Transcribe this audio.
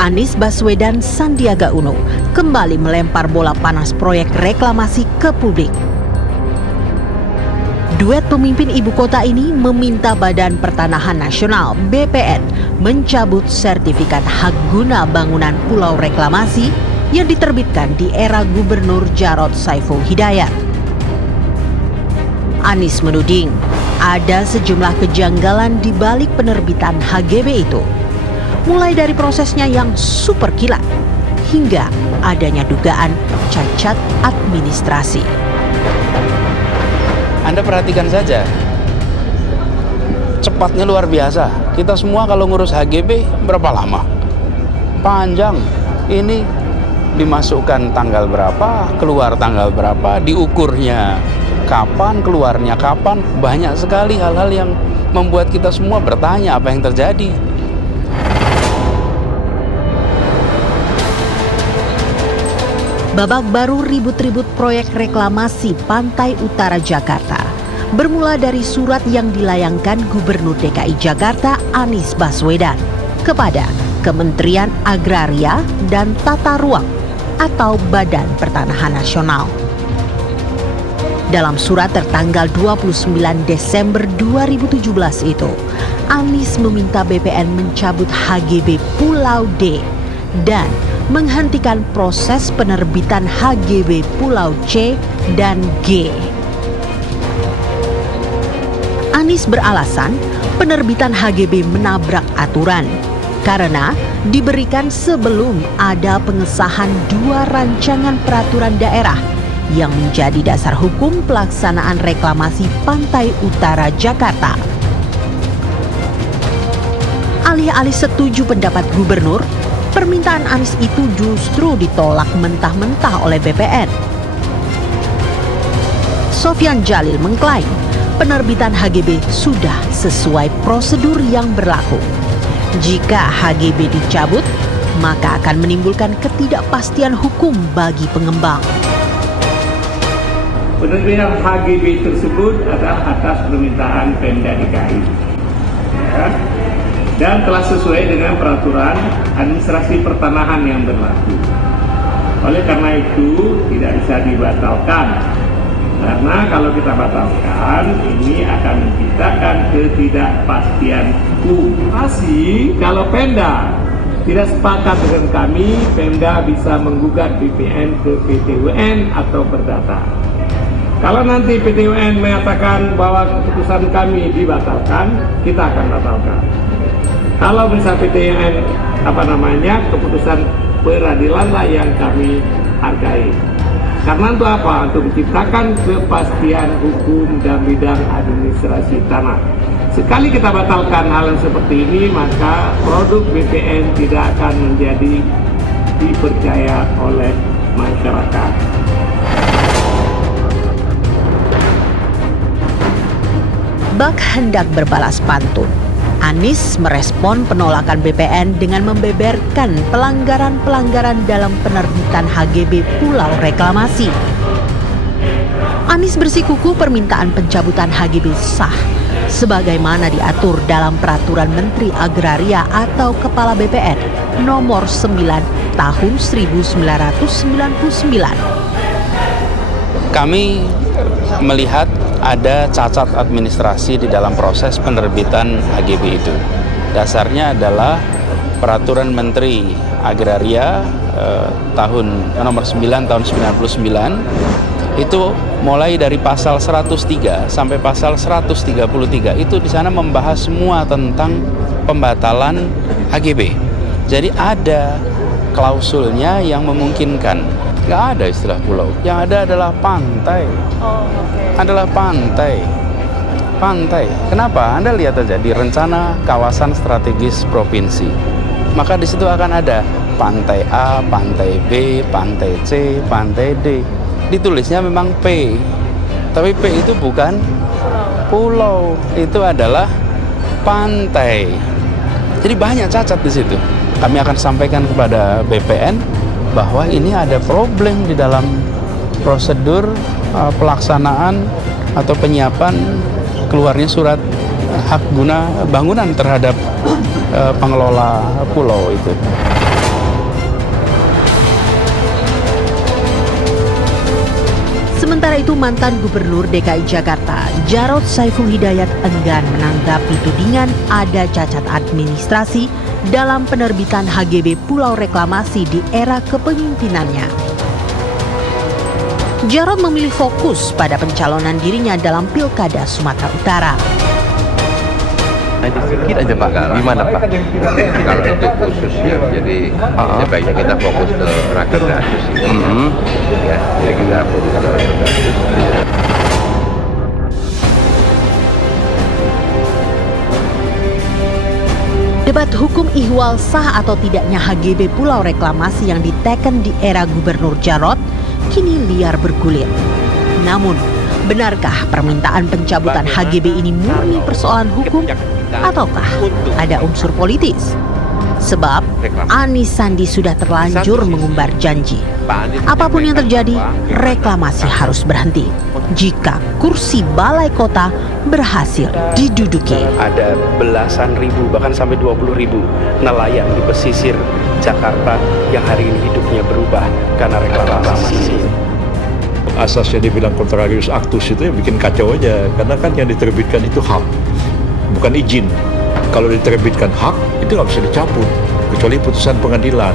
Anies Baswedan Sandiaga Uno kembali melempar bola panas proyek reklamasi ke publik. Duet pemimpin ibu kota ini meminta Badan Pertanahan Nasional (BPN) mencabut sertifikat hak guna bangunan pulau reklamasi yang diterbitkan di era Gubernur Jarod Saiful Hidayat. Anies menuding ada sejumlah kejanggalan di balik penerbitan HGB itu, mulai dari prosesnya yang super kilat hingga adanya dugaan cacat administrasi. Anda perhatikan saja, cepatnya luar biasa. Kita semua kalau ngurus HGB berapa lama? Panjang. Ini dimasukkan tanggal berapa, keluar tanggal berapa, diukurnya kapan, keluarnya kapan. Banyak sekali hal-hal yang membuat kita semua bertanya apa yang terjadi. Babak baru ribut-ribut proyek reklamasi Pantai Utara Jakarta bermula dari surat yang dilayangkan Gubernur DKI Jakarta Anies Baswedan kepada Kementerian Agraria dan Tata Ruang atau Badan Pertanahan Nasional. Dalam surat tertanggal 29 Desember 2017 itu, Anies meminta BPN mencabut HGB Pulau D dan menghentikan proses penerbitan HGB Pulau C dan G. Anies beralasan penerbitan HGB menabrak aturan karena diberikan sebelum ada pengesahan 2 rancangan peraturan daerah yang menjadi dasar hukum pelaksanaan reklamasi Pantai Utara Jakarta. Alih-alih setuju pendapat gubernur, permintaan Anies itu justru ditolak mentah-mentah oleh BPN. Sofyan Jalil mengklaim penerbitan HGB sudah sesuai prosedur yang berlaku. Jika HGB dicabut, maka akan menimbulkan ketidakpastian hukum bagi pengembang. Penerbitan HGB tersebut adalah atas permintaan Pemda DKI, dan telah sesuai dengan peraturan administrasi pertanahan yang berlaku. Oleh karena itu tidak bisa dibatalkan. Karena kalau kita batalkan, ini akan menciptakan ketidakpastian hukum. Masih, kalau Pemda tidak sepakat dengan kami, Pemda bisa menggugat BPN ke PT UN atau perdata. Kalau nanti PT UN mengatakan bahwa keputusan kami dibatalkan, kita akan batalkan. Kalau misalnya PT UN keputusan peradilan lah yang kami hargai. Karena untuk apa? Untuk menciptakan kepastian hukum dalam bidang administrasi tanah. Sekali kita batalkan hal yang seperti ini, maka produk BPN tidak akan menjadi dipercaya oleh masyarakat. Bak hendak berbalas pantun. Anies merespon penolakan BPN dengan membeberkan pelanggaran-pelanggaran dalam penerbitan HGB Pulau Reklamasi. Anies bersikukuh permintaan pencabutan HGB sah, sebagaimana diatur dalam Peraturan Menteri Agraria atau Kepala BPN Nomor 9 Tahun 1999. Kami melihat ada cacat administrasi di dalam proses penerbitan HGB itu. Dasarnya adalah Peraturan Menteri Agraria nomor 9 tahun 99 itu mulai dari pasal 103 sampai pasal 133 itu di sana membahas semua tentang pembatalan HGB. Jadi ada klausulnya yang memungkinkan. Nggak ada istilah pulau, yang ada adalah pantai. Adalah pantai. Kenapa? Anda lihat aja di rencana kawasan strategis provinsi. Maka di situ akan ada pantai A, pantai B, pantai C, pantai D. Ditulisnya memang P. Tapi P itu bukan pulau, itu adalah pantai. Jadi banyak cacat di situ. Kami akan sampaikan kepada BPN bahwa ini ada problem di dalam prosedur pelaksanaan atau penyiapan keluarnya surat hak guna bangunan terhadap pengelola pulau itu. Sementara itu, mantan Gubernur DKI Jakarta, Jarod Saiful Hidayat enggan menanggapi tudingan ada cacat administrasi dalam penerbitan HGB Pulau Reklamasi di era kepemimpinannya. Jarod memilih fokus pada pencalonan dirinya dalam Pilkada Sumatera Utara. Sedikit aja Pak, gimana Pak? Kalau untuk khusus ya, jadi sebaiknya kita fokus ke Rakernas ya, jadi kita fokus ke Rakernas. Debat hukum ihwal sah atau tidaknya HGB Pulau Reklamasi yang diteken di era Gubernur Jarod kini liar bergulir. Namun, benarkah permintaan pencabutan HGB ini murni persoalan hukum ataukah ada unsur politis? Sebab Anies Sandi sudah terlanjur mengumbar janji. Apapun yang terjadi, reklamasi harus berhenti jika kursi balai kota berhasil diduduki. Ada belasan ribu, bahkan sampai 20.000 nelayan di pesisir Jakarta yang hari ini hidupnya berubah karena reklamasi. Asasnya dibilang contrarius actus itu ya bikin kacau aja, karena kan yang diterbitkan itu hak, bukan izin. Kalau diterbitkan hak, itu nggak bisa dicabut, kecuali putusan pengadilan.